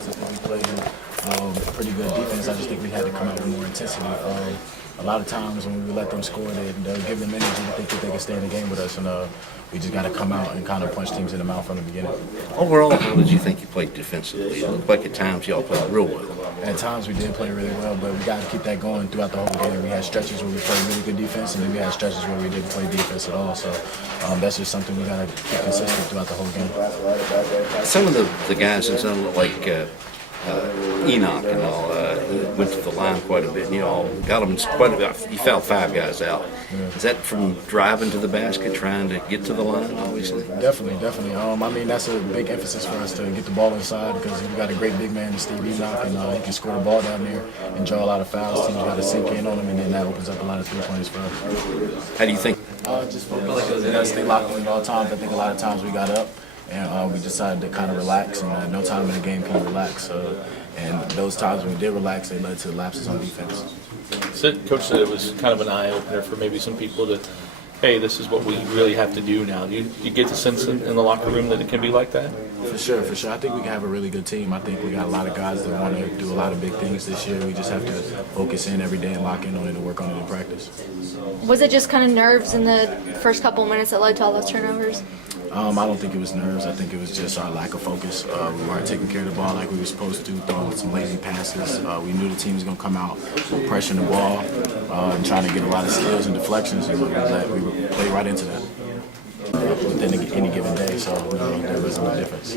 We played pretty good defense. I just think we had to come out with more intensity. A lot of times when we let them score, they'll give them energy to think that they can stay in the game with us, and we just got to come out and kind of punch teams in the mouth from the beginning. Overall, how did you think you played defensively? It looked like at times y'all played real well. At times we did play really well, but we got to keep that going throughout the whole game. We had stretches where we played really good defense, and then we had stretches where we didn't play defense at all. So that's just something we got to keep consistent throughout the whole game. Some of the guys in some like Enoch and all went to the line quite a bit, and you all got them quite a bit. You fouled 5 guys out. Yeah. Is that from driving to the basket, trying to get to the line, obviously? Definitely. I mean, that's a big emphasis for us to get the ball inside because we've got a great big man in Steve Enoch, and he can score the ball down there and draw a lot of fouls. Teams got to sink in on him, and then that opens up a lot of 3-pointers for us. How do you think? Just focus. We got to stay locked in at all times. I think a lot of times we got up, and we decided to kind of relax, and no time in the game can you relax. And those times when we did relax, they led to lapses on defense. Coach said it was kind of an eye-opener for maybe some people to, hey, this is what we really have to do now. You get the sense in the locker room that it can be like that? For sure. I think we can have a really good team. I think we got a lot of guys that want to do a lot of big things this year. We just have to focus in every day and lock in on it and work on it in practice. Was it just kind of nerves in the first couple of minutes that led to all those turnovers? I don't think it was nerves. I think it was just our lack of focus. We weren't taking care of the ball like we were supposed to, throwing some lazy passes. We knew the team was going to come out, pressuring the ball, and trying to get a lot of steals and deflections, and we played right into that within any given day, so there wasn't no difference.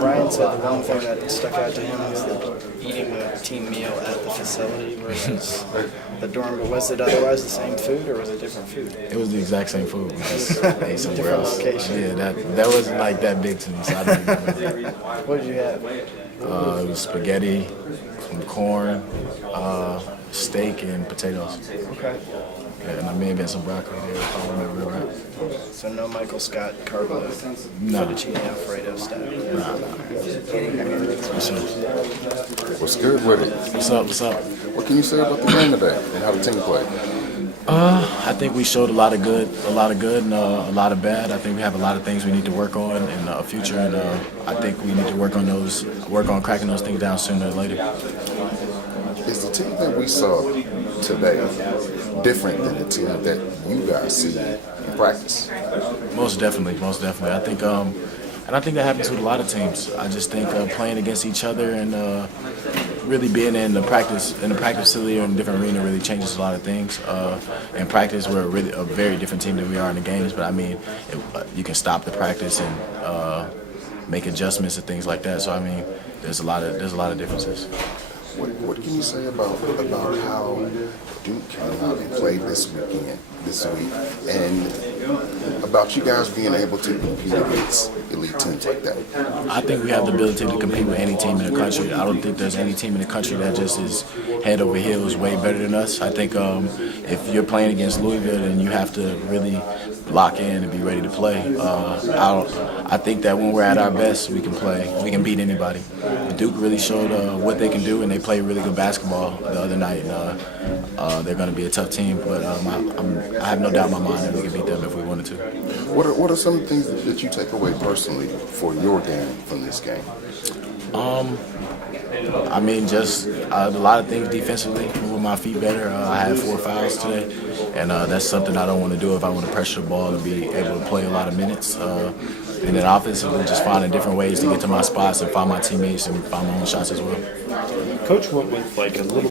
Ryan said the one thing that stuck out to him was eating a team meal at the facility versus the dorm, but was it otherwise the same food or was it different food? It was the exact same food. We just ate somewhere else. Location. Yeah, that wasn't like that big to me, so I didn't even What did you have? It was spaghetti, some corn, steak, and potatoes. Okay. Yeah, and I may have been some broccoli there if I remember right. So no Michael Scott carbo No. fettuccine Alfredo style. For sure. What's good with it? What's up? What can you say about the game today and how the team played? I think we showed a lot of good and a lot of bad. I think we have a lot of things we need to work on in the future, and I think we need to work on cracking those things down sooner or later. Is the team that we saw today different than the team that you guys see in practice? Most definitely. I think, and I think that happens with a lot of teams. I just think playing against each other and really being in the practice facility or in a different arena really changes a lot of things. In practice, we're really a very different team than we are in the games. But I mean, you can stop the practice and make adjustments and things like that. So I mean, there's a lot of differences. What can you say about how Duke came out and played this week, and about you guys being able to compete against elite teams like that? I think we have the ability to compete with any team in the country. I don't think there's any team in the country that just is head over heels way better than us. I think if you're playing against Louisville, then you have to really lock in and be ready to play. I think that when we're at our best, we can beat anybody. Duke really showed what they can do, and they played really good basketball the other night. They're going to be a tough team, but I have no doubt in my mind that we can beat them if we wanted to. What are some things that you take away personally for your game from this game? I mean, just a lot of things defensively, moving my feet better. I had 4 fouls today, and that's something I don't want to do if I want to pressure the ball and be able to play a lot of minutes. And then offensively, just finding different ways to get to my spots and find my teammates and find my own shots as well. Coach went with like a little